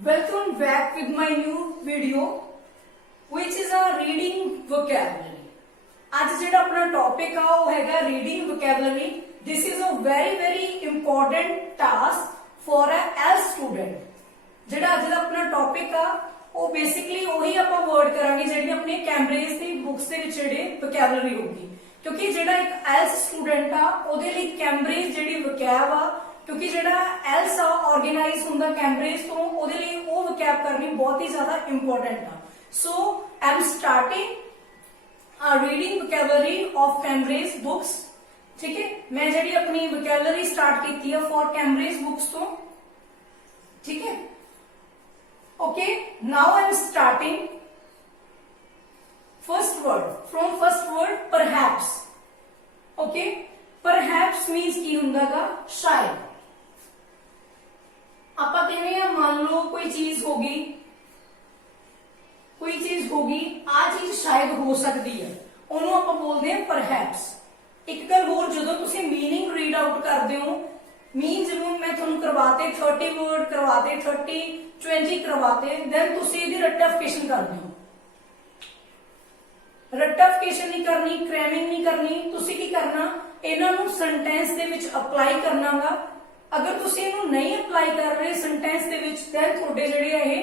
Welcome back with my new video which is a reading vocabulary. आज जेड़ा अपना topic आ वो हैगा reading vocabulary. This is a very important task for a L student. जेड़ा आज दा अपना टॉपिक आ वो बेसिकली वही ਆਪਾਂ वर्ड करांगे जेडी अपने कैम्ब्रिज दी बुक्स दे विच जेडी vocabulary होगी क्योंकि जेड़ा एक L स्टूडेंट आ ओदे लई कैम्ब्रिज जेडी vocab आ क्योंकि जेड़ा एल्स ऑर्गेनाइज हुंदा कैम्ब्रिज तो ओदे लिए वो वकैब करनी बहुत ही ज्यादा इंपॉर्टेंट है. So I am starting a reading vocabulary of Cambridge books. ठीक है, मैं जेडी अपनी वोकैबुलरी स्टार्ट की है फॉर कैम्ब्रिज बुक्स तो. ठीक है, okay. Now I am starting first word from first word perhaps. Okay, perhaps means की हुंदागा शायद. ਆਪਾਂ ਕਹਿੰਦੇ ਆ ਮੰਨ ਲਓ ਕੋਈ ਚੀਜ਼ ਹੋਗੀ ਆ ਚੀਜ਼ ਸ਼ਾਇਦ ਹੋ ਸਕਦੀ ਹੈ ਉਹਨੂੰ ਆਪਾਂ ਬੋਲਦੇ ਆ ਪਰਹੈਪਸ. ਇੱਕ ਗੱਲ ਹੋਰ ਜਦੋਂ ਤੁਸੀਂ ਮੀਨਿੰਗ ਰੀਡ ਆਊਟ ਕਰਦੇ ਹੋ ਮੀਨ ਜਿਵੇਂ ਮੈਂ ਤੁਹਾਨੂੰ ਕਰਵਾਤੇ 30 ਵਰਡ ਕਰਵਾਤੇ 30 20 ਕਰਵਾਤੇ ਦੈਨ ਤੁਸੀਂ ਇਹਦੀ ਰਟੀਫਿਕੇਸ਼ਨ ਕਰਦੇ ਹੋ. ਰਟੀਫਿਕੇਸ਼ਨ ਨਹੀਂ ਕਰਨੀ, ਕ੍ਰੈਮਿੰਗ ਨਹੀਂ ਕਰਨੀ. ਤੁਸੀਂ ਕੀ ਕਰਨਾ ਇਹਨਾਂ ਨੂੰ ਸੈਂਟੈਂਸ ਦੇ ਵਿੱਚ ਅਪਲਾਈ ਕਰਨਾਗਾ. अगर तुसी इहनू नहीं अप्लाई कर रहे सेंटेंस दे विच दैन तुहाडे जिहड़े ये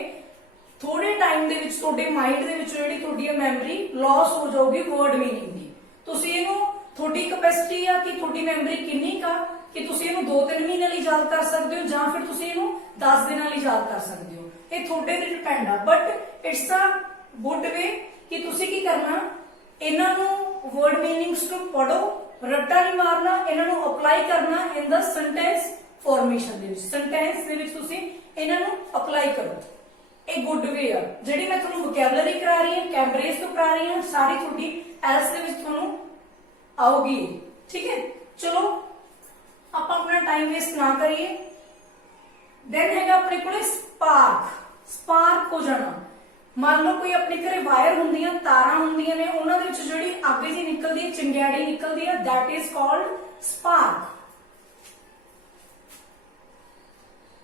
थोड़े टाइम दे विच तुहाडे माइंड दे विच जिहड़ी तुहाडी मेमोरी लॉस हो जाऊगी वर्ड मीनिंग दी. तुसी इहनू तुहाडी कैपेसिटी आ कि तुहाडी मेमोरी किन्नी का कि तुसी इहनू 2-3 महीने लई याद कर सकदे हो जां फिर तुसी इहनू 10 दिनां लई याद कर सकदे हो. ये तुहाडे ते डिपेंड आ but it's a good way कि तुसी की करना इन्हां नू वर्ड मीनिंग्स नू पढ़ो, रट्टा नहीं मारना, इन्हां नू अप्लाई करना इन द सेंटेंस फॉर्मेशन दे विच. सेंटेंस दे विच तुसी इन्हां नू अप्लाई करो. एक गुड वे आ जिहड़ी मैं तुहानू वोकैबुलरी करा रही हां कैम्ब्रिज तो करा रही हां सारी तुहाडी एल्स दे विच तुहानू आऊगी. ठीक है, चलो आपां अपना टाइम वेस्ट ना करिए. देन हैगा अपने कोले स्पार्क. स्पार्क हो जाना मान लो कोई अपने घरे वायर हुंदियां तारां हुंदियां ने उन्हां दे विच जिहड़ी अग जी निकलदी है चिंगियाड़ी निकलदी है दैट इज कॉल्ड स्पार्क.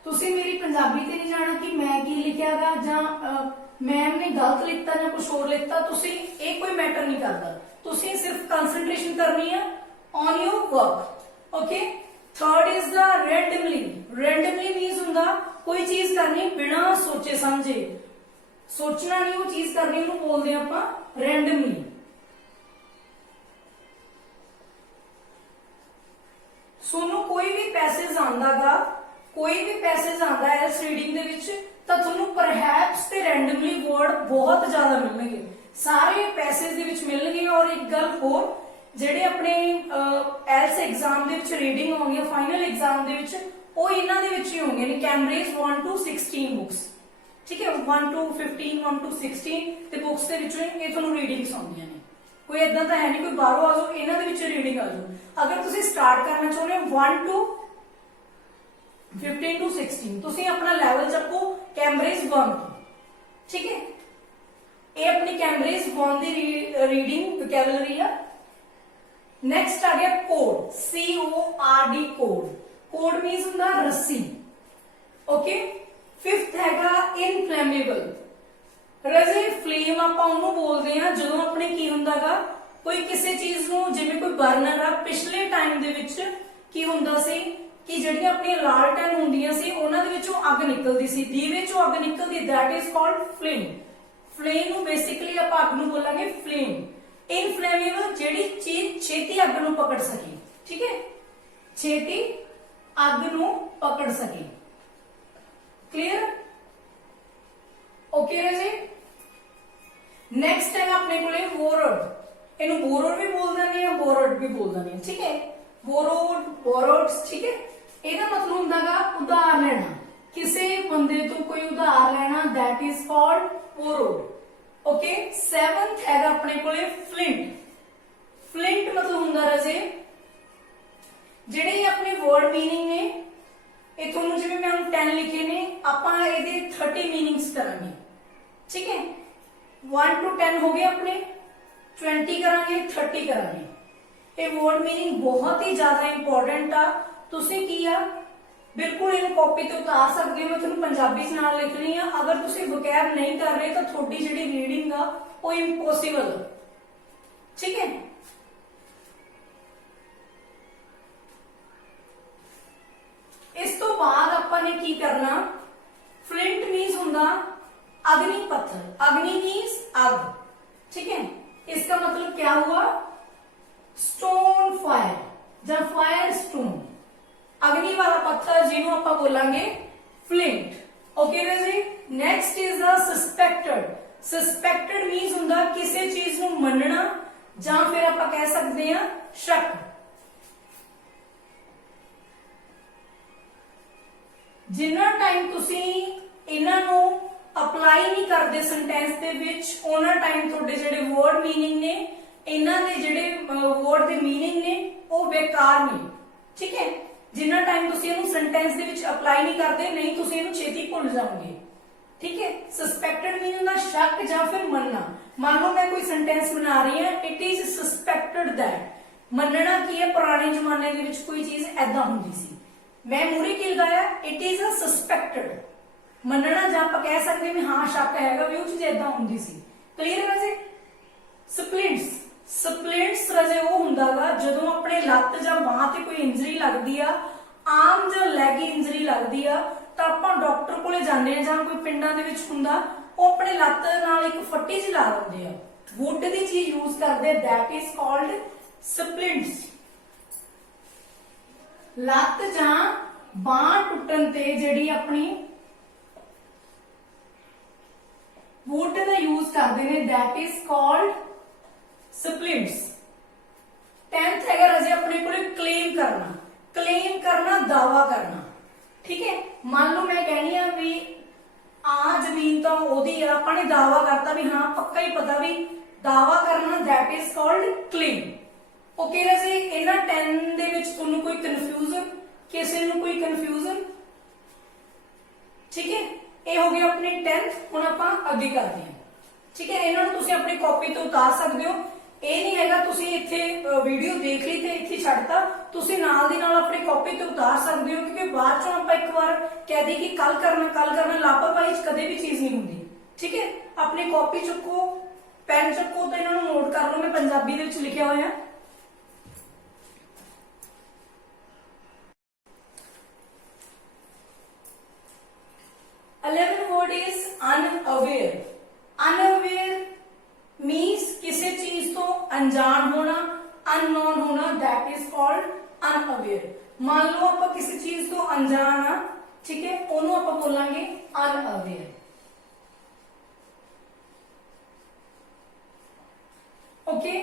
तुसी मेरी पंजाबी ते नहीं जाना कि मैं की लिखियागा जां मैम ने गलत लिखता जां कुछ होर लिखता. तुसी ये कोई मैटर नहीं करता. तुसी सिर्फ कंसंट्रेशन करनी है on your work. Okay, third is the randomly. Randomly means हुंदा कोई चीज करनी बिना सोचे समझे. सोचना नहीं वो चीज करनी उन्हें बोलते हैं आपां रैंडमली. सोनू कोई भी पैसेज आंदागा कोई भी पैसेज आता है इस रीडिंग दे विच तां तुहानू परहैप्स ते रैंडमली वर्ड बहुत ज्यादा मिलणगे. सारे पैसेज दे विच मिलणगे. और एक गल होर जिहड़े अपने एल्स एग्जाम दे विच रीडिंग आउंदी है फाइनल एग्जाम दे विच वो इन्हां दे विच ही होंगे ने कैम्ब्रिज 1 to 16 बुक्स. ठीक है, 1 to 15 1 to 16 ते बुक्स दे विच ये तुहानू रीडिंग्स आउंदियां ने. कोई इदां तां है नहीं कोई बाहरों आ जाओ इन्हां दे विच रीडिंग आ जाओ. अगर तुसीं स्टार्ट करना चाहुंदे हो 1 to 15 to 16 तुसी अपना लेवल चको कैम्ब्रिज 1 तो. ठीक है, ये अपनी कैम्ब्रिज 1 दी रीडिंग वोकैबुलरी है. नेक्स्ट आ गया code. CORD code. Code means हुंदा रस्सी. ओके, फिफ्थ हैगा इनफ्लेमेबल. रजे फ्लेम आपां उहनूं बोलदे आ जदों अपने की हुंदागा कोई किसी चीज नूं जिवें कोई बर्नर आ पिछले टाइम दे विच की हुंदा सी कि ਜਿਹੜੀਆਂ ਆਪਣੀਆਂ ਲਾਲਟਨ ਹੁੰਦੀਆਂ ਸੀ ਉਹਨਾਂ ਦੇ ਵਿੱਚੋਂ ਅੱਗ ਨਿਕਲਦੀ ਸੀ, ਦੀਵੇ ਚੋਂ ਅੱਗ ਨਿਕਲਦੀ, that is called flame. Flame ਨੂੰ ਬੇਸਿਕਲੀ ਆਪਾਂ ਅੱਗ ਨੂੰ ਬੋਲਾਂਗੇ फ्लेम. ਇਨਫਲੇਮੇਬਲ ਜਿਹੜੀ ਚੀਜ਼ ਛੇਤੀ ਅੱਗ ਨੂੰ ਪਕੜ ਸਕੇ. ਠੀਕ ਹੈ, ਛੇਤੀ ਅੱਗ ਨੂੰ ਪਕੜ ਸਕੇ. ਕਲੀਅਰ? ਓਕੇ ਰਾਜੇ. ਨੈਕਸਟ ਹੈ ਆਪਣੇ ਕੋਲੇ ਬੋਰਡ. ਇਹਨੂੰ ਬੋਰਡ ਵੀ ਬੋਲ ਦਿੰਦੇ ਆ ਬੋਰਡ ਵੀ ਬੋਲ ਦਿੰਦੇ ਆ. ਠੀਕ ਹੈ, बोरोड बोरोड्स. ठीक है, ਇਹਦਾ ਮਤਲਬ ਹੁੰਦਾਗਾ ਉਧਾਰ ਲੈਣਾ. ਕਿਸੇ ਬੰਦੇ ਤੋਂ ਕੋਈ ਉਧਾਰ ਲੈਣਾ that is called borrowed. Okay, 7th ਹੈਗਾ ਆਪਣੇ ਕੋਲੇ फ्लिंट. फ्लिंट ਮਤਲਬ ਹੁੰਦਾ ਰਜੇ ਜਿਹੜੇ ਆਪਣੇ ਵਰਡ मीनिंग ਨੇ ਇਹ ਤੁਹਾਨੂੰ ਜਿਵੇਂ ਮੈਂ 10 ਲਿਖੇ ਨੇ ਆਪਾਂ ਇਹਦੇ 30 मीनिंग्स ਕਰਾਂਗੇ. ठीक है, 1 to 10 ਹੋ ਗਏ ਆਪਣੇ 20 ਕਰਾਂगे 30 ਕਰਾਂਗੇ. ये वर्ड मीनिंग बहुत ही ज्यादा इंपॉर्टेंट आ. तुसी की आ बिल्कुल इन्हें कॉपी ते उतार सकते हो। मैं तुहानू पंजाबी च नाल लिख रही हाँ। अगर तुसी वकैब नहीं कर रहे तो थोड़ी जिहड़ी रीडिंग आ वो इम्पॉसिबल, ठीक है। इस तो बाद आपां ने की करना, फ्लिंट मीन्स हुंदा अग्नि पत्थर, अग्नि मीन्स अग, ठीक है। इसका मतलब क्या हुआ, स्टोन फायर या फायर स्टोन, अग्नि वाला पत्थर जिन्हों आप बोलांगे फ्लिंट। ओके जी। Next is the suspected, suspected means हुंदा किसी चीज नूं मनना या फिर आप कह सकते हैं शक। जिन्ना टाइम तुसी इन्हां नूं अप्लाई नहीं करते सेंटेंस दे विच उन्ना टाइम तुहाडे जिहड़े वर्ड मीनिंग ने, इन्हां दे जिहड़े वर्ड दे मीनिंग ने वो बेकार ने, ठीक है। जिन्ना टाइम तुसी इहनूं सेंटेंस दे विच अप्लाई नहीं करते, नहीं तुसी इहनूं छेती भुल जाओगे, ठीक है। सस्पेक्टेड मीन हुंदा शक या फिर मनना। मान लो मैं कोई सेंटेंस बना रही हूं, इट इज सस्पेक्टेड दैट, मनना की है पुराने जमाने दे विच कोई चीज ऐदा हुंदी सी, मैं मूरे की लगाया इट इज अ सस्पेक्टेड, मनना ਜਾਂ ਆਪਾਂ कह सकते भी हाँ शक हैगा भी ਉਹ ਚੀਜ਼ ਇਦਾਂ ਹੁੰਦੀ ਸੀ। ਕਲੀਅਰ ਹੈ ਜੀ। ਸਪਲਿੰਟਸ, ਸਪਲਿੰਟਸ ਰਜੇ ਉਹ ਹੁੰਦਾਗਾ ਜਦੋਂ ਆਪਣੇ ਲੱਤ ਜਾਂ ਬਾਹ ਤੇ ਕੋਈ ਇੰਜਰੀ ਲੱਗਦੀ ਆ, ਆਮ ਜਾਂ ਲੈਗ ਇੰਜਰੀ ਲੱਗਦੀ ਆ ਤਾਂ ਆਪਾਂ ਡਾਕਟਰ ਕੋਲੇ ਜਾਂਦੇ ਆ ਜਾਂ ਕੋਈ ਪਿੰਡਾਂ ਦੇ ਵਿੱਚ ਹੁੰਦਾ ਉਹ ਆਪਣੇ ਲੱਤ ਨਾਲ ਇੱਕ ਫੱਟੀ ਜਿਹੀ ਲਾ ਦਿੰਦੇ ਆ, ਵੁੱਡ ਦੀ ਚੀਜ਼ ਯੂਜ਼ ਕਰਦੇ, दैट इज कॉल्ड ਸਪਲਿੰਟਸ। ਲੱਤ ਜਾਂ ਬਾਹ ਟੁੱਟਣ ਤੇ ਜਿਹੜੀ ਆਪਣੀ वुड का यूज करते हैं, that is called splints. 10th है राजे अपने को क्लेम करना, क्लेम करना दावा करना, ठीक है। मान लो मैं कहनी है भी आ जमीन तो ओदी है, आपने दावा करता भी हाँ पक्का ही पता भी दावा करना, that is called claim. Okay Raje. इन्हां 10 दे विच तुहानूं कोई कन्फ्यूजन, किसी नूं कोई कन्फ्यूजन, ठीक है। ਇਹ ਹੋ ਗਿਆ ਆਪਣੀ 10th। ਹੁਣ ਆਪਾਂ ਅੱਗੇ ਕਰਦੇ ਹਾਂ, ਠੀਕ ਹੈ। ਇਹਨਾਂ ਨੂੰ ਤੁਸੀਂ ਆਪਣੀ ਕਾਪੀ ਤੋਂ ਉਤਾਰ ਸਕਦੇ ਹੋ। ਇਹ ਨਹੀਂ ਹੈਗਾ ਤੁਸੀਂ ਇੱਥੇ ਵੀਡੀਓ ਦੇਖ ਲਈ ਤੇ ਇੱਥੇ ਛੱਡਤਾ, ਤੁਸੀਂ ਨਾਲ ਦੀ ਨਾਲ ਆਪਣੀ ਕਾਪੀ ਤੋਂ ਉਤਾਰ ਸਕਦੇ ਹੋ, ਕਿਉਂਕਿ ਬਾਅਦ ਚੋਂ ਆਪਾਂ ਇੱਕ ਵਾਰ ਕਹਿ ਦਈਏ ਕਿ ਕੱਲ ਕਰਨਾ, ਲਾਪਰਵਾਹੀ ਚ ਕਦੇ ਵੀ ਚੀਜ਼ ਨਹੀਂ ਹੁੰਦੀ, ਠੀਕ ਹੈ। ਆਪਣੀ ਕਾਪੀ ਚੁੱਕੋ, ਪੈਨ ਚੁੱਕੋ ਤੇ ਇਹਨਾਂ ਨੂੰ ਨੋਟ ਕਰ ਲਓ। ਮੈਂ ਪੰਜਾਬੀ ਦੇ ਵਿੱਚ ਲਿਖਿਆ ਹੋਇਆ। word is unaware. Unaware means किसी चीज तो अनजान होना, अननोन होना, that is called unaware. मान लो आप किसी चीज तो अनजान आ, ठीक है, ओनू आप बोलांगे unaware. ओके।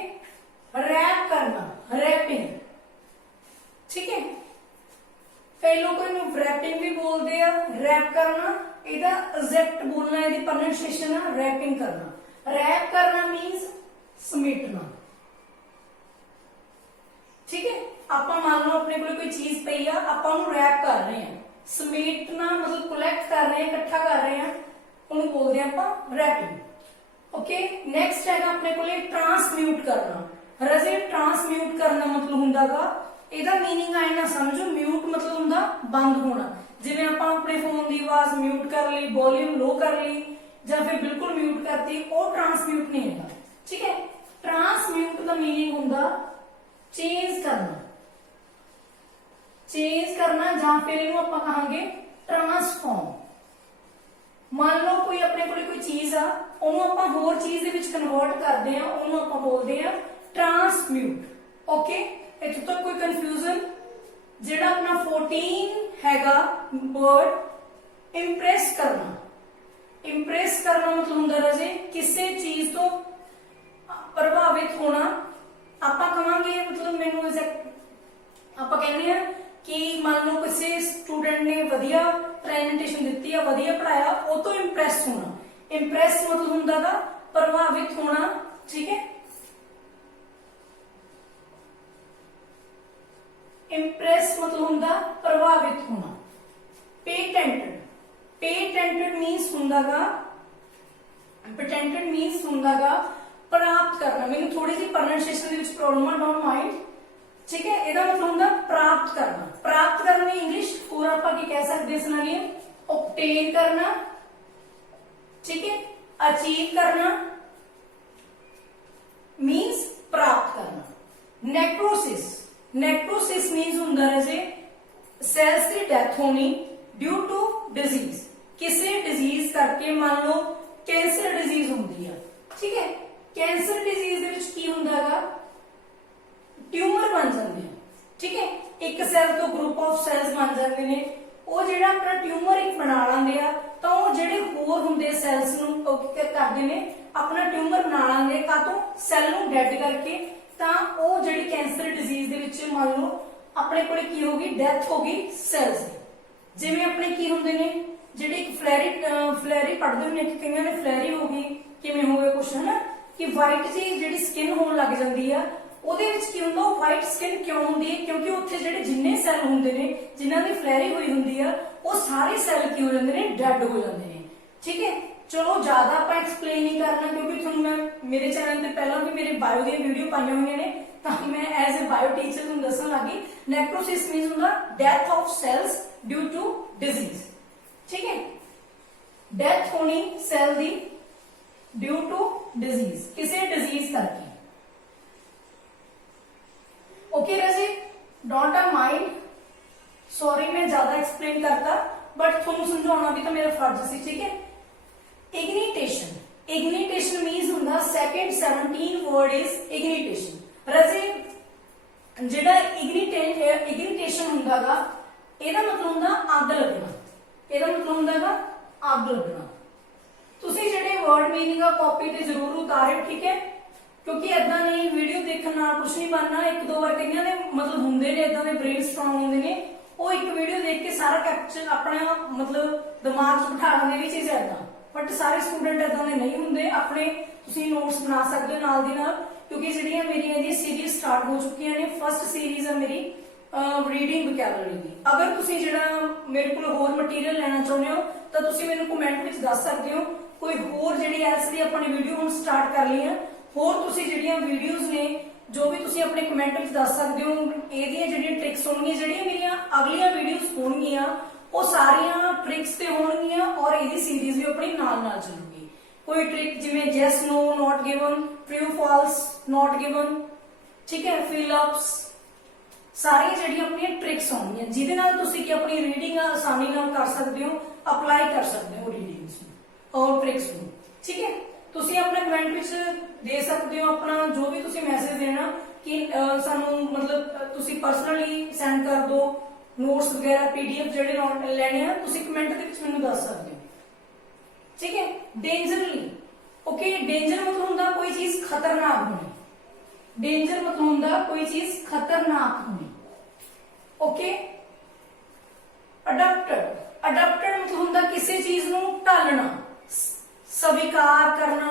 रैप करना, रैपिंग, ठीक है। कई लोग रैपिंग भी बोलते हैं, रैप करना, ਇਹਦਾ ਐਗਜ਼ੈਕਟ ਬੋਲਣਾ, ਇਹਦੀ ਪ੍ਰੋਨਾਂਸੀਏਸ਼ਨ ਆ ਰੈਪਿੰਗ ਕਰਨਾ। ਰੈਪ ਕਰਨਾ ਮੀਨਸ ਸਮੇਟਣਾ, ਠੀਕ ਹੈ। ਆਪਾਂ ਮੰਨ ਲਓ ਆਪਣੇ ਕੋਲ ਕੋਈ ਚੀਜ਼ ਪਈ ਆ, ਆਪਾਂ ਉਹਨੂੰ ਰੈਪ ਕਰ ਰਹੇ ਹਾਂ, ਸਮੇਟਣਾ ਮਤਲਬ ਕਲੈਕਟ ਕਰ ਰਹੇ ਹਾਂ, ਇਕੱਠਾ ਕਰ ਰਹੇ ਹਾਂ, ਉਹਨੂੰ ਬੋਲਦੇ ਆਪਾਂ ਰੈਪਿੰਗ। ਓਕੇ। ਨੈਕਸਟ ਹੈਗਾ ਆਪਣੇ ਕੋਲੇ ਟ੍ਰਾਂਸਮਿਊਟ ਕਰਨਾ। ਰਜ਼ੇ ਟ੍ਰਾਂਸਮਿਊਟ ਕਰਨਾ ਮਤਲਬ ਹੁੰਦਾਗਾ, ਇਹਦਾ ਮੀਨਿੰਗ ਆਏ ਨਾ ਸਮਝੋ, ਮਿਊਟ ਮਤਲਬ ਹੁੰਦਾ ਬੰਦ ਹੋਣਾ। जिवें आपां अपने फोन की आवाज म्यूट कर ली, वॉल्यूम लो कर ली या फिर बिल्कुल म्यूट करती, वो ट्रांसम्यूट नहीं है, ठीक है। ट्रांसम्यूट का मीनिंग हुंदा चेंज करना, चेंज करना या फिर इहनूं आपां कहांगे ट्रांसफॉर्म। मान लो कोई अपने कोल कोई चीज आ, उहनूं आपां होर चीज दे विच कन्वर्ट करदे आ, उहनूं आपां बोलदे आ ट्रांसम्यूट। ओके। इत्थों तक कोई कंफ्यूजन? जेड़ा अपना 14 हैगा वर्ड इंप्रेस करना। इंप्रेस करना मतलब हुंदा राजे किसी चीज तो प्रभावित होना। आपां कहांगे मतलब मैनूं आपां कहने आ कि मान लो किसी स्टूडेंट ने वधिया प्रेजेंटेशन दित्ती है, वधिया पढ़ाया, वो तो इंप्रेस होना। इंप्रेस मतलब हुंदा प्रभावित होना, ठीक है। इंप्रेस मतलब हुंदा प्रभावित होना। पेटेंटेड, पेटेंटेड मीन्स हुंदागा, पेटेंटेड मीन्स हुंदागा प्राप्त करना। मैंने थोड़ी सी प्रोनाउंसिएशन दे विच प्रॉब्लम आ, डोंट माइंड, ठीक है, ਇਹਦਾ मतलब ਹੁੰਦਾ प्राप्त करना। प्राप्त करना इंग्लिश और ਆਪਾਂ ਕੀ ਕਹਿ ਸਕਦੇ ਇਸ ਨਾਲ obtain करना, ठीक है, अचीव करना मीन्स प्राप्त करना। नेक्रोसिस, नेक्रोसिस मीन्स ਹੁੰਦਾ रजे सेल्स की डेथ होनी ड्यू टू डिजीज, किसी डिजीज करके मान लो कैंसर डिजीज होंगी है, ठीक है, कैंसर डिजीज दे विच की हुंदा गा ट्यूमर बन जाते हैं, ठीक है, एक सैल तो ग्रुप ऑफ सैल्स बन जाते हैं, वो जिहड़ा अपना ट्यूमर एक बना लेंदे आ तां वो जिहड़े होर हुंदे सैल्स नूं ओह की करदे ने अपना ट्यूमर बना लेंदे कातों सैल नूं डेड करके, तां वो जिहड़ी कैंसर डिजीज दे विच मान लो अपने कोले की होगी डेथ होगी सैल्स दी। जिवें अपने की हुंदे ने जिहड़ी एक फ्लैरी पढ़दे हुंदे ने कईयां ने फ्लैरी हो गई किवें हो गया कुछ है ना कि वाइट जी जिहड़ी स्किन होण लग जांदी आ, ਉਹਦੇ ਵਿੱਚ ਕੀ ਹੁੰਦਾ, ਉਹ ਵਾਈਟ ਸਕਿਨ ਕਿਉਂ ਹੁੰਦੀ ਹੈ ਕਿਉਂਕਿ ਉੱਥੇ ਜਿਹੜੇ ਜਿੰਨੇ ਸੈੱਲ ਹੁੰਦੇ ਨੇ ਜਿਨ੍ਹਾਂ ਦੀ ਫਲੈਰੀ ਹੋਈ ਹੁੰਦੀ ਆ ਉਹ ਸਾਰੇ ਸੈੱਲ ਕੀ ਹੋ ਜਾਂਦੇ ਨੇ ਡੈਡ ਹੋ ਜਾਂਦੇ ਨੇ, ਠੀਕ ਹੈ। ਚਲੋ ਜ਼ਿਆਦਾ ਆਪਾਂ ਐਕਸਪਲੇਨ ਨਹੀਂ ਕਰਨਾ ਕਿਉਂਕਿ ਤੁਹਾਨੂੰ ਮੈਂ ਮੇਰੇ ਚੈਨਲ ਤੇ ਪਹਿਲਾਂ ਵੀ ਮੇਰੇ ਬਾਇਓ ਦੀਆਂ ਵੀਡੀਓ ਪਾਈਆਂ ਹੋਈਆਂ ਨੇ ਤਾਂ ਮੈਂ ਐਜ਼ ਅ ਬਾਇਓ ਟੀਚਰ ਤੁਹਾਨੂੰ ਦੱਸਣ ਲੱਗੀ। ਨੈਕਰੋਸਿਸ ਮੀਨਸ ਹੁੰਦਾ death of cells due to disease, ਠੀਕ ਹੈ, ਡੈਥ ਹੋਣੀ ਸੈੱਲ ਦੀ ਡਿਊ ਟੂ ਡਿਜ਼ੀਜ਼, ਕਿਸੇ ਡਿਜ਼ੀਜ਼ ਕਰਕੇ। ओके रजी, डोंट माइंड, सॉरी मैं ज्यादा एक्सप्लेन करता बट थोड़ा समझाना भी तो मेरा फर्ज सी, ठीक है। इग्निटेशन, इग्निटेशन मीन्स हुंदा सेकंड 17 वर्ड इज इग्निटेशन। रजी जेड़ा इग्निटेशन हुंदा गा एदा मतलब हुंदा अग लगना, एदा मतलब हुंदा गा अग लगना। तुसी जेड़े वर्ड मीनिंग आ कॉपी ते जरूर उतारियो, ठीक है, क्योंकि इदा नहीं वीडियो देखने नाल कुछ नहीं बनना। एक दो बार कईयां दे मतलब हुंदे ने इदा दे ब्रेन स्ट्रांग हुंदे ने, वो एक वीडियो देख के सारा कैप्चर अपना मतलब दिमाग च बिठा लेंदे भी चीज इदा, बट सारे स्टूडेंट इदा दे नहीं हुंदे। अपने तुसीं नोट्स बना सकदे हो नाल दी नाल, क्योंकि जिहड़ियां मेरियां दी सीरीज स्टार्ट हो चुकियां ने। फर्स्ट सीरीज है मेरी रीडिंग वोकैबुलरी दी। अगर तुसीं जिहड़ा मेरे कोल होर मटीरियल लेना चाहुंदे हो तां तुसीं मैनूं कमेंट विच दस सकदे हो। कोई होर जिहड़ी ऐस दी अपनी वीडियो हुण स्टार्ट कर ली है, होर तुसीं जिहड़ियां वीडियोज़ ने जो भी तुसीं अपने कमेंट विच दस सकदे हो। इहदियां जिहड़ियां ट्रिक्स होणगीਆਂ, जिहड़ियां मेरियां अगलियां वीडियोज़ होणगीਆਂ वो सारियां ट्रिक्स ते होणगीਆਂ और इहदी सीरीज भी अपनी नाल नाल चलूगी। कोई ट्रिक जिवें yes no not given, true false not given, ठीक है, फिल अप्स, सारियां जिहड़ियां अपनी ट्रिक्स होणगीਆਂ जिहदे नाल तुसीं कि अपनी रीडिंग आसानी नाल कर सकदे हो, अप्लाई कर सकदे हो रीडिंग्स और ट्रिक्स नूं, ठीक है। तुसीं अपने कमेंट विच दे सकते हो अपना जो भी तुसीं मैसेज देना कि सानू मतलब तुसीं पर्सनली सेंड कर दो नोट्स वगैरह पीडीएफ जेडे लेने हैं तुसीं कमेंट दे विच मैनूं दस सकते हो, ठीक है। डेंजरली, ओके, डेंजर मतलब हुंदा कोई चीज खतरनाक होनी, डेंजर मतलब हुंदा कोई चीज खतरनाक होनी, ओके। अडॉप्टेड, अडॉप्टेड मतलब हुंदा किसी चीज नूं टालना, स्वीकार करना,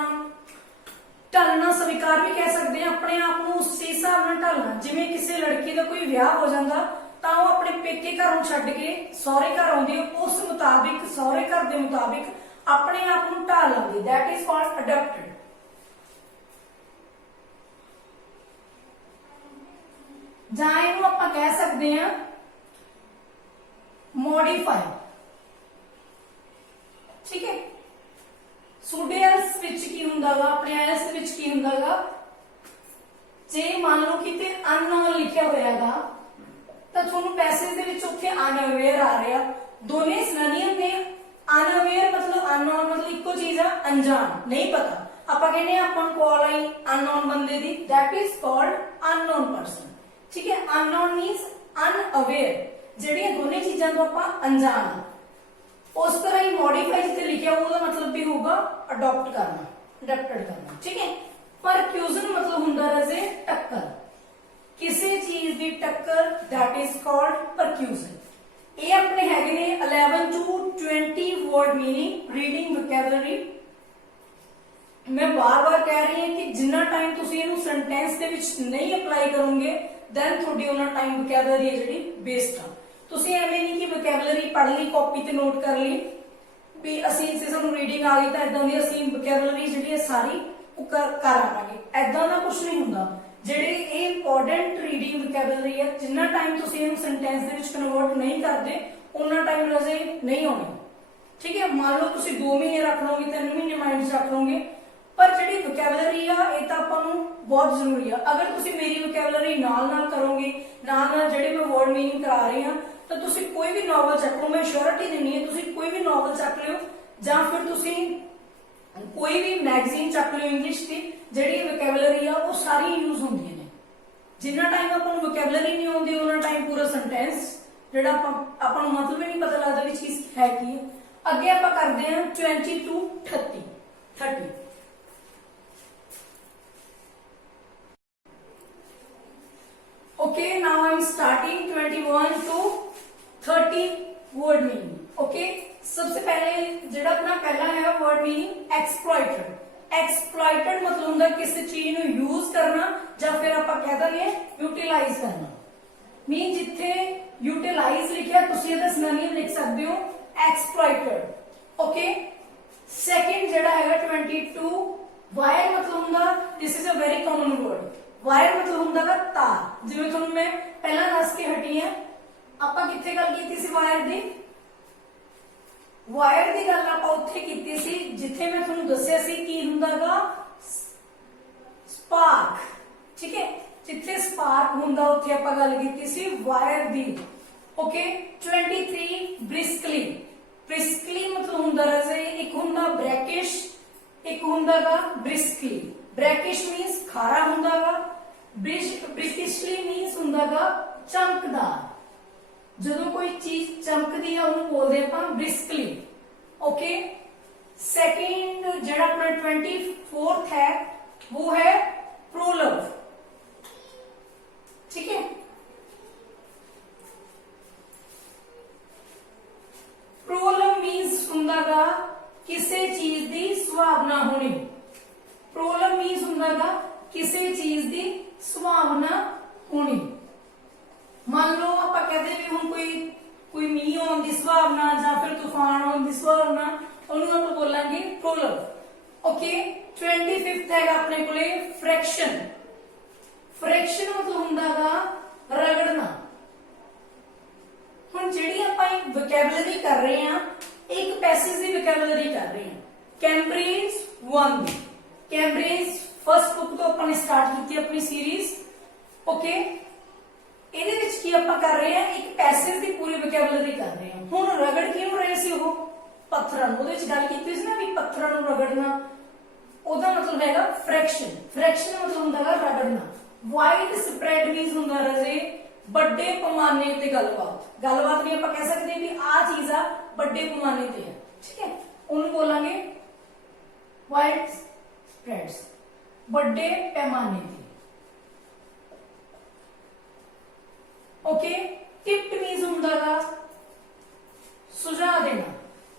टलना स्वीकार भी कह सकते हैं, अपने आप को उस हिसाब नाल टलना। जिवें किसी लड़की का कोई विआह हो जाता तां वो अपने पेके घरों छड्ड के सहुरे घर आउंदी, उस मुताबिक सहुरे घर के मुताबिक अपने आप को ढाल लैंदी, दैट इज कॉल्ड अडॉप्टेड। जां इहनूं आपां कह सकते हैं मॉडिफाई, ठीक है। सूडे एल्स विच की हुंदा गा, अपने एल्स विच की हुंदा गा, जे मान लो किते अननोन लिखिया होया गा तां तुहानूं पैसेज दे विच उत्थे अनअवेयर आ रहा, दोने सिनोनिम ने। अनअवेयर मतलब अननोन मतलब इक्को चीज है, अनजान, नहीं पता। आपां कहने आपां कॉल आई अननोन बंदे दी, that is called unknown person, ठीक है। अननोन मीन्स अनअवेयर, जिहड़ियां दोने चीजां तो आपां अनजान हां। उस तरह ही मॉडिफाई जिथे लिखा होगा मतलब भी होगा अडॉप्ट करना, अडॉप्टेड करना, ठीक है। परक्यूजन मतलब हुंदा रजे टक्कर, किसी चीज की टक्कर, दैट इज कॉल्ड परक्यूजन। ये अपने हैगे ने 11 to 20 word meaning reading vocabulary. मैं बार बार कह रही हूं कि जिन्ना टाइम तुसीं इहनूं सेंटेंस दे विच नहीं अप्लाई करोगे दैन तुहाडी उन्ना टाइम वोकैबुलरी जिहड़ी वेस्ट आ। तुसीं एवें नहीं कि वोकैबुलरी पढ़ ली कॉपी ते नोट कर ली भी असीं जे सानूं रीडिंग आ गई तां इदां दी असीं वोकैबुलरी जिहड़ी है सारी कर आवांगे, इदां दा कुछ नहीं हुंदा। ਜਿਹੜੇ ਇਹ ਇੰਪੋਰਟੈਂਟ ਰੀਡਿੰਗ ਵੋਕੈਬਲਰੀ ਹੈ, ਜਿੰਨਾ ਟਾਈਮ ਤੁਸੀਂ ਇਹਨੂੰ ਸੈਂਟੈਂਸ ਦੇ ਵਿੱਚ ਕਨਵਰਟ ਨਹੀਂ ਕਰਦੇ ਉਹਨਾਂ ਟਾਈਮ ਰਾਜੇ ਨਹੀਂ ਆਉਣੀ। ਠੀਕ ਹੈ, ਮੰਨ ਲਓ ਤੁਸੀਂ 2 ਮਹੀਨੇ ਰੱਖ ਲਓਗੇ, 3 ਮਹੀਨੇ ਮਾਈਂਡ 'ਚ ਰੱਖ ਲਓਗੇ, ਪਰ ਜਿਹੜੀ ਵੋਕੈਬਲਰੀ ਆ ਇਹ ਤਾਂ ਆਪਾਂ ਨੂੰ ਬਹੁਤ ਜ਼ਰੂਰੀ ਆ। ਅਗਰ ਤੁਸੀਂ ਮੇਰੀ ਵੋਕੈਬਲਰੀ ਨਾਲ ਕਰੋਗੇ, ਨਾਲ ਜਿਹੜੇ ਮੈਂ ਵਰਡ ਮੀਨਿੰਗ ਕਰਾ ਰਹੀ ਹਾਂ, ਤਾਂ ਤੁਸੀਂ ਕੋਈ ਵੀ ਨੋਵਲ ਚੱਕ ਲਓ, ਮੈਂ ਸ਼ੋਰਿਟੀ ਦਿੰਨੀ ਹੈ ਤੁਸੀਂ ਕੋਈ ਵੀ ਨੋਵਲ ਚੱਕ ਲਿਓ ਜਾਂ ਫਿਰ ਤੁਸੀਂ ਕੋਈ ਵੀ ਮੈਗਜ਼ੀਨ ਚੱਕ ਲਿਓ ਇੰਗਲਿਸ਼ ਦੀ, ਜਿਹੜੀ ਵੋਕੈਬਲਰੀ ਆ ਉਹ ਸਾਰੀ ਯੂਜ਼ ਹੁੰਦੀਆਂ ਨੇ। ਜਿੰਨਾ ਟਾਈਮ ਆਪਾਂ ਨੂੰ ਵੋਕੈਬਲਰੀ ਨਹੀਂ ਆਉਂਦੀ ਉਹਨਾਂ ਟਾਈਮ ਪੂਰਾ ਸੈਂਟੈਂਸ ਜਿਹੜਾ ਆਪਾਂ ਨੂੰ ਮਤਲਬ ਹੀ ਨਹੀਂ ਪਤਾ ਲੱਗਦਾ ਵੀ ਚੀਜ਼ ਹੈ ਕੀ ਹੈ। ਅੱਗੇ ਆਪਾਂ ਕਰਦੇ ਹਾਂ 20 to 30। Okay, now I'm starting 21 to 30 word meaning. Okay, सबसे पहले ਜਿਹੜਾ ਆਪਣਾ ਪਹਿਲਾ ਹੈ word meaning exploited। exploited मतलब ਹੁੰਦਾ ਕਿਸੇ ਚੀਜ਼ ਨੂੰ ਯੂਜ਼ ਕਰਨਾ ਜਾਂ ਫਿਰ ਆਪਾਂ ਕਹਿ ਦਿੰਦੇ ਹਾਂ ਯੂਟਿਲਾਈਜ਼ ਕਰਨਾ। ਮੀਨ ਜਿੱਥੇ ਯੂਟਿਲਾਈਜ਼ ਲਿਖਿਆ ਤੁਸੀਂ ਇਹਦਾ ਸਿਨੋਨਿਮ ਲਿਖ ਸਕਦੇ ਹੋ exploited। Okay, second ਜਿਹੜਾ ਹੈਗਾ 22 wire मतलब ਹੁੰਦਾ this is a very common word। Wire ਮਤਲਬ ਹੁੰਦਾ ਵਾ ਤਾਰ। ਜਿਵੇਂ ਤੁਹਾਨੂੰ ਮੈਂ ਪਹਿਲਾਂ ਦੱਸ ਕੇ ਹਟੀ ਆ, ਆਪਾਂ ਕਿੱਥੇ ਗੱਲ ਕੀਤੀ ਸੀ ਵਾਇਰ ਦੀ? ਵਾਇਰ ਦੀ ਗੱਲ ਆਪਾਂ ਉੱਥੇ ਕੀਤੀ ਸੀ ਜਿੱਥੇ ਮੈਂ ਤੁਹਾਨੂੰ ਦੱਸਿਆ ਸੀ ਕੀ ਹੁੰਦਾਗਾ ਸਪਾਰਕ। ਠੀਕ ਹੈ, ਜਿੱਥੇ ਸਪਾਰਕ ਹੁੰਦਾ ਉੱਥੇ ਆਪਾਂ ਗੱਲ ਕੀਤੀ ਸੀ ਵਾਇਰ ਦੀ। ਓਕੇ, 23 ਬ੍ਰਿਸਕਲੀ। ਬ੍ਰਿਸਕਲੀ ਮਤਲਬ ਹੁੰਦਾ ਰਾਜੇ ਇੱਕ ਹੁੰਦਾ ਬ੍ਰੈਕਿਸ਼, ਇੱਕ ਹੁੰਦਾਗਾ ਬ੍ਰਿਸਕਲੀ। ब्रैकिश मीन्स खारा हुंदागा, ब्रिटिशली मीन्स हुंदागा चमकदार। जदों कोई चीज चमकदी है उन्हें बोलते हैं ब्रिस्कली। ओके, सेकंड जेड़ा अपना 24th है वो है प्रोलव। ठीक है, प्रोलव मीन्स हुंदागा किसी चीज की संभावना होनी। प्रोलव मीन्स हुंदागा किसी चीज की संभावना होनी। मान लो आप कहते भी हम कोई मीह आने की संभावना या फिर तूफान आने की संभावना, उन्होंने आप बोलांगे प्रोलव। ओके, 25th है अपने कोले फ्रैक्शन। फ्रैक्शन मतलब हुंदागा रगड़ना। हुण जिहड़ी आपां वोकैबुलरी कर रहे हैं, एक पैसेज की वोकैबुलरी कर रहे हैं कैम्ब्रिज 1 दी। कैम्ब्रिज फर्स्ट बुक तो अपन स्टार्ट की अपनी सीरीज। ओके, ਇਹਦੇ ਵਿੱਚ ਕੀ ਆਪਾਂ ਕਰ ਰਹੇ ਹਾਂ, ਇੱਕ ਪੈਸੇਜ ਦੀ ਪੂਰੀ ਵੋਕੈਬੁਲਰੀ ਕਰ ਰਹੇ ਹਾਂ। ਹੁਣ ਰਗੜ ਕਿਉਂ ਰਹੇ ਸੀ? ਉਹ ਪੱਥਰਾਂ ਨੂੰ, ਉਹਦੇ ਵਿੱਚ ਗੱਲ ਕੀਤੀ ਸੀ ਨਾ ਵੀ ਪੱਥਰਾਂ ਨੂੰ ਰਗੜਨਾ, ਉਹਦਾ ਮਤਲਬ ਹੈਗਾ ਫ੍ਰੈਕਸ਼ਨ। ਫ੍ਰੈਕਸ਼ਨ ਮਤਲਬ ਹੁੰਦਾ ਹੈ ਰਗੜਨਾ। ਵਾਈਡ ਸਪਰੈਡ ਮੀਨਸ ਹੁੰਦਾ ਰਾਜੇ ਵੱਡੇ ਪੈਮਾਨੇ ਤੇ ਗੱਲਬਾਤ। ਗੱਲਬਾਤ ਨਹੀਂ ਆਪਾਂ ਕਹਿ ਸਕਦੇ ਵੀ ਆਹ ਚੀਜ਼ ਆ ਵੱਡੇ ਪੈਮਾਨੇ ਤੇ ਹੈ। ਠੀਕ ਹੈ, ਉਹਨੂੰ ਬੋਲਾਂਗੇ ਵਾਈਡ ਸਪਰੈਡਸ, ਵੱਡੇ ਪੈਮਾਨੇ ਤੇ। ओके, टिप्ड मीन्स हुंदागा सुझाव देना।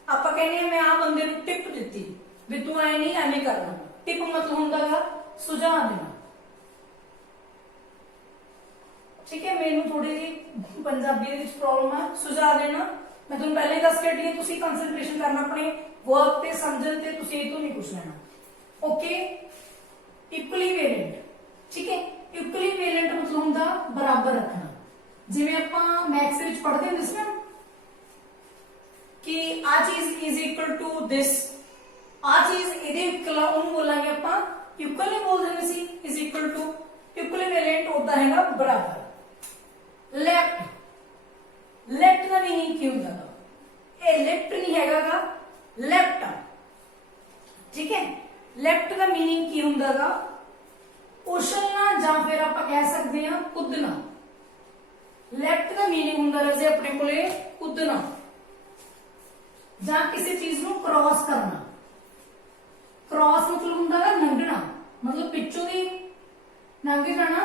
आपां कहने हैं मैं आ बंदे नूं टिप दित्ती भी तू ऐ नहीं एवें करना। टिप मतलब हुंदागा सुझाव देना। ठीक है, मैनूं थोड़ी जी पंजाबी दे विच प्रॉब्लम है सुझाव देना। मैं तुहानूं पहले ही दस के हटी, तुसीं कंसंट्रेशन करना अपने वर्क ते समझण ते, तुसीं इह तों नहीं कुछ लेना। Okay, equivalent. ठीक है, इक्विवेलेंट मतलब हुंदा बराबर रखना। जिवें आपां मैथ्स विच पढ़दे हुंदे सी ना कि आ चीज इज इक्वल टू दिस, आ चीज इहदे इक्वल आ, उहनूं बोलांगे आपां इक्वल नहीं बोल दिंदे सी, इज इक्वल टू। इक्विवेलेंट होता हैगा बराबर। लेफ्ट, लेफ्ट का मीनिंग की हुंदा है? ये लेफ्ट नहीं हैगा, लेफ्ट आ। ठीक है, लेफ्ट का मीनिंग की हुंदा है? उछलना जां फिर आपां कह सकदे हां कुदना। लेफ्ट का मीनिंग हुंदा राजे अपने कोले कुदना जां किसी चीज नूं क्रॉस करना। क्रॉस मतलब हुंदा है लंघना, मतलब पिछों दी लंघ जाना,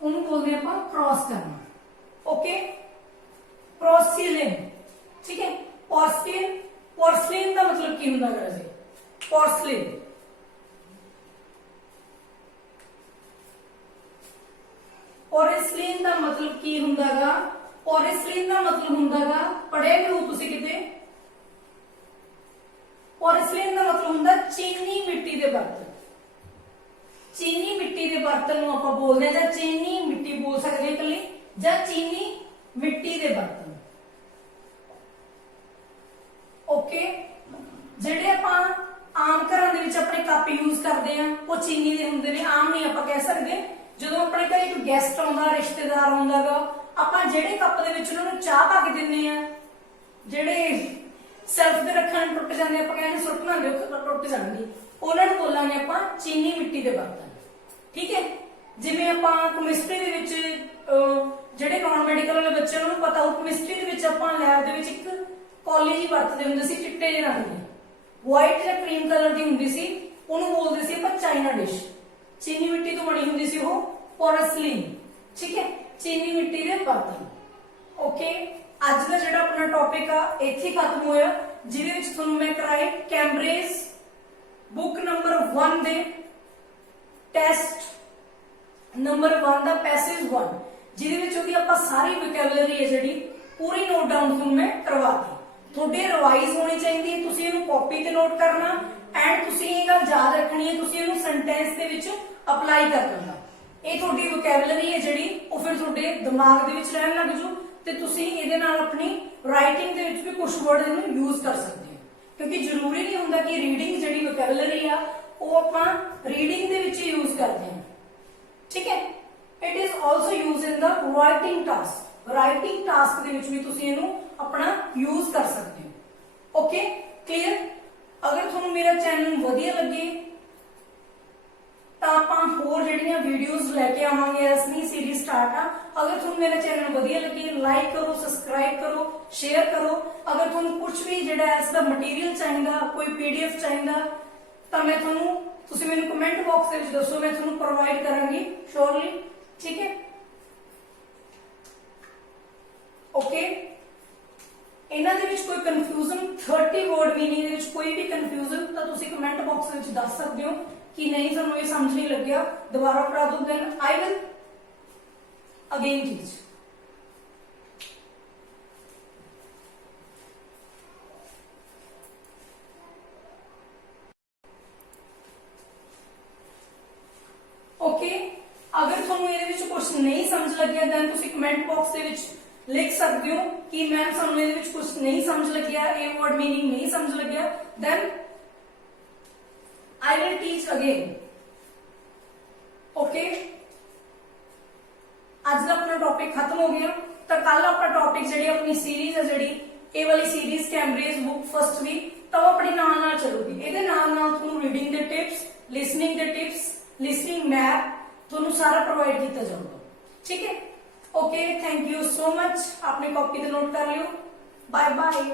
उन्होंने बोलते हैं अपन क्रॉस करना। Okay, porcelain. ठीक है, पोर्सिलेन, पोर्सिलेन का मतलब की हुंदा राजे पोर्सिलेन। पोर्सिलेन का मतलब की हुंदागा? पोर्सिलेन का मतलब हुंदागा, पढ़े भी हो तुसी किते? पोर्सिलेन का मतलब हुंदा चीनी मिट्टी दे बर्तन। चीनी मिट्टी के बर्तन ਨੂੰ ਆਪਾਂ ਬੋਲਦੇ ਜਾਂ चीनी मिट्टी बोल सकते हैं कली ਜਾਂ चीनी मिट्टी के बर्तन। ओके, ਜਿਹੜੇ ਆਪਾਂ ਆਮ ਘਰਾਂ ਦੇ ਵਿੱਚ ਆਪਣੇ ਕੱਪ ਯੂਜ਼ ਕਰਦੇ ਆ ਉਹ ਚੀਨੀ ਦੇ ਹੁੰਦੇ ਨੇ। ਆਮ ਨਹੀਂ ਆਪਾਂ ਕਹਿ ਸਕਦੇ, ਜਦੋਂ ਆਪਣੇ ਘਰੇ ਕੋਈ ਗੈਸਟ ਆਉਂਦਾ, ਰਿਸ਼ਤੇਦਾਰ ਆਉਂਦਾਗਾ, ਆਪਾਂ ਜਿਹੜੇ ਕੱਪ ਦੇ ਵਿੱਚ ਉਹਨਾਂ ਨੂੰ ਚਾਹ ਪਾ ਕੇ ਦਿੰਦੇ ਆ, ਜਿਹੜੇ ਸੈਲਫ ਤੇ ਰੱਖਣ ਟੁੱਟ ਜਾਂਦੇ, ਆਪਾਂ ਕਹਿੰਦੇ ਸੁੱਟ ਨਾ ਦਿਓ ਟੁੱਟ ਜਾਣਗੇ, ਉਹਨਾਂ ਨੂੰ ਬੋਲਾਂਗੇ ਆਪਾਂ ਚੀਨੀ ਮਿੱਟੀ ਦੇ ਬਰਤਨ। ਠੀਕ ਹੈ, ਜਿਵੇਂ ਆਪਾਂ ਕੈਮਿਸਟਰੀ ਦੇ ਵਿੱਚ ਜਿਹੜੇ ਨਾਨ ਮੈਡੀਕਲ ਵਾਲੇ ਬੱਚੇ ਉਹਨਾਂ ਨੂੰ ਪਤਾ ਹੋ, ਕੈਮਿਸਟਰੀ ਦੇ ਵਿੱਚ ਆਪਾਂ ਲੈਬ ਦੇ ਵਿੱਚ ਇੱਕ ਕੌਲੀ ਜੀ ਵਰਤਦੇ ਹੁੰਦੇ ਸੀ ਚਿੱਟੇ ਜਿਹੇ ਰੰਗ ਦੀ, ਵਾਈਟ ਜਾਂ ਕਰੀਮ ਕਲਰ ਦੀ ਹੁੰਦੀ ਸੀ, ਉਹਨੂੰ ਬੋਲਦੇ ਸੀ ਆਪਾਂ ਚਾਈਨਾ ਡਿਸ਼। ਚੀਨੀ ਮਿੱਟੀ ਤੋਂ ਬਣੀ ਹੁੰਦੀ ਸੀ ਉਹ, ਪੋਰਸਲੀਨ। ਠੀਕ ਹੈ, ਚੀਨੀ ਮਿੱਟੀ ਦੇ ਬਰਤਨ। ਓਕੇ, ਅੱਜ ਦਾ ਜਿਹੜਾ ਆਪਣਾ ਟੌਪਿਕ ਆ ਇੱਥੇ ਖਤਮ ਹੋਇਆ, ਜਿਹਦੇ ਵਿੱਚ ਤੁਹਾਨੂੰ ਮੈਂ ਕਰਾਏ ਕੈਂਬਰਿਜ बुक नंबर 1 ਦੇ ਟੈਸਟ ਨੰਬਰ 1 ਦਾ ਪੈਸੇਜ 1, ਜਿਹਦੇ ਵਿੱਚ ਉਹਦੀ ਆਪਾਂ ਸਾਰੀ ਵੋਕੈਬਲਰੀ ਹੈ ਜਿਹੜੀ ਪੂਰੀ ਨੋਟ ਡਾਊਨ ਤੁਹਾਨੂੰ ਮੈਂ ਕਰਵਾਤੀ। ਤੁਹਾਡੇ ਰਿਵਾਈਜ਼ ਹੋਣੀ ਚਾਹੀਦੀ ਹੈ, ਤੁਸੀਂ ਇਹਨੂੰ ਕਾਪੀ ਤੇ ਨੋਟ ਕਰਨਾ ਐਂਡ ਤੁਸੀਂ ਇਹ ਗੱਲ ਯਾਦ ਰੱਖਣੀ ਹੈ, ਤੁਸੀਂ ਇਹਨੂੰ ਸੈਂਟੈਂਸ ਦੇ ਵਿੱਚ ਅਪਲਾਈ ਕਰਨਾ। ਇਹ ਤੁਹਾਡੀ ਵੋਕੈਬਲਰੀ ਹੈ ਜਿਹੜੀ ਉਹ ਫਿਰ ਤੁਹਾਡੇ ਦਿਮਾਗ ਦੇ ਵਿੱਚ ਰਹਿਣ ਲੱਗ ਜੂ ਤੇ ਤੁਸੀਂ ਇਹਦੇ ਨਾਲ ਆਪਣੀ ਰਾਈਟਿੰਗ ਦੇ ਵਿੱਚ ਵੀ ਕੁਝ ਵਰਡ ਇਹਨੂੰ ਯੂਜ਼ ਕਰ ਸਕਦੇ ਹੋ, ਕਿਉਂਕਿ ਜ਼ਰੂਰੀ ਨਹੀਂ ਹੁੰਦਾ ਕਿ ਰੀਡਿੰਗ ਜਿਹੜੀ ਵੋਕੈਬਲਰੀ ਆ ਉਹ ਆਪਾਂ ਰੀਡਿੰਗ ਦੇ ਵਿੱਚ ਯੂਜ਼ ਕਰਦੇ ਹਾਂ। ਠੀਕ ਹੈ, it is also use in the writing task. Writing task ਦੇ ਵਿੱਚ ਵੀ ਤੁਸੀਂ ਇਹਨੂੰ ਆਪਣਾ ਯੂਜ਼ ਕਰ ਸਕਦੇ ਹੋ। Okay, clear? ਅਗਰ ਤੁਹਾਨੂੰ ਮੇਰਾ ਚੈਨਲ ਵਧੀਆ ਲੱਗੇ ਤਾਂ ਆਪਾਂ ਹੋਰ ਜਿਹੜੀਆਂ ਵੀਡੀਓਜ਼ ਲੈ ਕੇ ਆਵਾਂਗੇ, ਅਸਲੀ ਸੀਰੀਜ਼ ਸਟਾਰਟ ਆ। ਅਗਰ ਤੁਹਾਨੂੰ ਮੇਰਾ ਚੈਨਲ ਵਧੀਆ ਲੱਗੇ, ਲਾਈਕ ਕਰੋ, ਸਬਸਕ੍ਰਾਈਬ ਕਰੋ, ਸ਼ੇਅਰ ਕਰੋ। ਅਗਰ ਤੁਹਾਨੂੰ ਕੁਝ ਵੀ ਜਿਹੜਾ ਇਸ ਦਾ ਮਟੀਰੀਅਲ ਚਾਹੀਦਾ, ਕੋਈ ਪੀਡੀਐਫ ਚਾਹੀਦਾ, ਤਾਂ ਮੈਂ ਤੁਹਾਨੂੰ ਤੁਸੀਂ ਮੈਨੂੰ ਕਮੈਂਟ ਬਾਕਸ ਦੇ ਵਿੱਚ ਦੱਸੋ, ਮੈਂ ਤੁਹਾਨੂੰ ਪ੍ਰੋਵਾਈਡ ਕਰਾਂਗੀ ਸ਼ੋਰਲੀ। ਠੀਕ ਹੈ, ਓਕੇ। ਇਹਨਾਂ ਦੇ ਵਿੱਚ ਕੋਈ ਕਨਫਿਊਜ਼ਨ 30 ਵਰਡ ਮੀਨਿੰਗ ਦੇ ਵਿੱਚ ਕੋਈ ਵੀ ਕਨਫਿਊਜ਼ਨ ਤਾਂ ਤੁਸੀਂ ਕਮੈਂਟ ਬਾਕਸ ਵਿੱਚ ਦੱਸ ਸਕਦੇ ਹੋ ਕਿ ਨਹੀਂ ਤੁਹਾਨੂੰ ਇਹ ਸਮਝ ਨਹੀਂ ਲੱਗਿਆ, ਦੁਬਾਰਾ ਪੜ੍ਹਾ ਦੋ, then I will again teach. Okay, ਅਗਰ ਤੁਹਾਨੂੰ ਇਹਦੇ ਵਿੱਚ ਕੁਝ ਨਹੀਂ ਸਮਝ ਲੱਗਿਆ ਦੈਨ ਤੁਸੀਂ ਕਮੈਂਟ ਬਾਕਸ ਦੇ ਵਿੱਚ ਲਿਖ ਸਕਦੇ ਹੋ ਕਿ ਮੈਮ ਸਾਨੂੰ ਇਹਦੇ ਵਿੱਚ ਕੁਝ ਨਹੀਂ ਸਮਝ ਲੱਗਿਆ, ਇਹ ਵਰਡ ਮੀਨਿੰਗ ਨਹੀਂ ਸਮਝ ਲੱਗਿਆ, then I will teach again. Okay, ਅੱਜ ਦਾ ਆਪਣਾ ਟੌਪਿਕ ਖਤਮ ਹੋ ਗਿਆ। ਤਾਂ ਕੱਲ ਆਪਣਾ ਟੌਪਿਕ ਜਿਹੜੀ ਆਪਣੀ ਸੀਰੀਜ਼ ਹੈ, ਜਿਹੜੀ ਇਹ ਵਾਲੀ ਸੀਰੀਜ਼ ਕੈਂਬਰਿਜ ਬੁੱਕ ਫਸਟ ਵੀ, ਤਾਂ ਉਹ ਆਪਣੇ ਨਾਲ ਨਾਲ ਚੱਲੂਗੀ। ਇਹਦੇ ਨਾਲ ਨਾਲ ਤੁਹਾਨੂੰ ਰੀਡਿੰਗ ਦੇ ਟਿਪਸ, ਲਿਸਨਿੰਗ ਦੇ ਟਿਪਸ, ਲਿਸਨਿੰਗ ਮੈਪ ਤੁਹਾਨੂੰ ਸਾਰਾ ਪ੍ਰੋਵਾਈਡ ਕੀਤਾ ਜਾਊਗਾ। ਠੀਕ ਹੈ, okay, thank you so much. ਆਪਣੀ ਕਾਪੀ ਤੇ ਨੋਟ ਕਰ ਲਿਓ। Bye bye.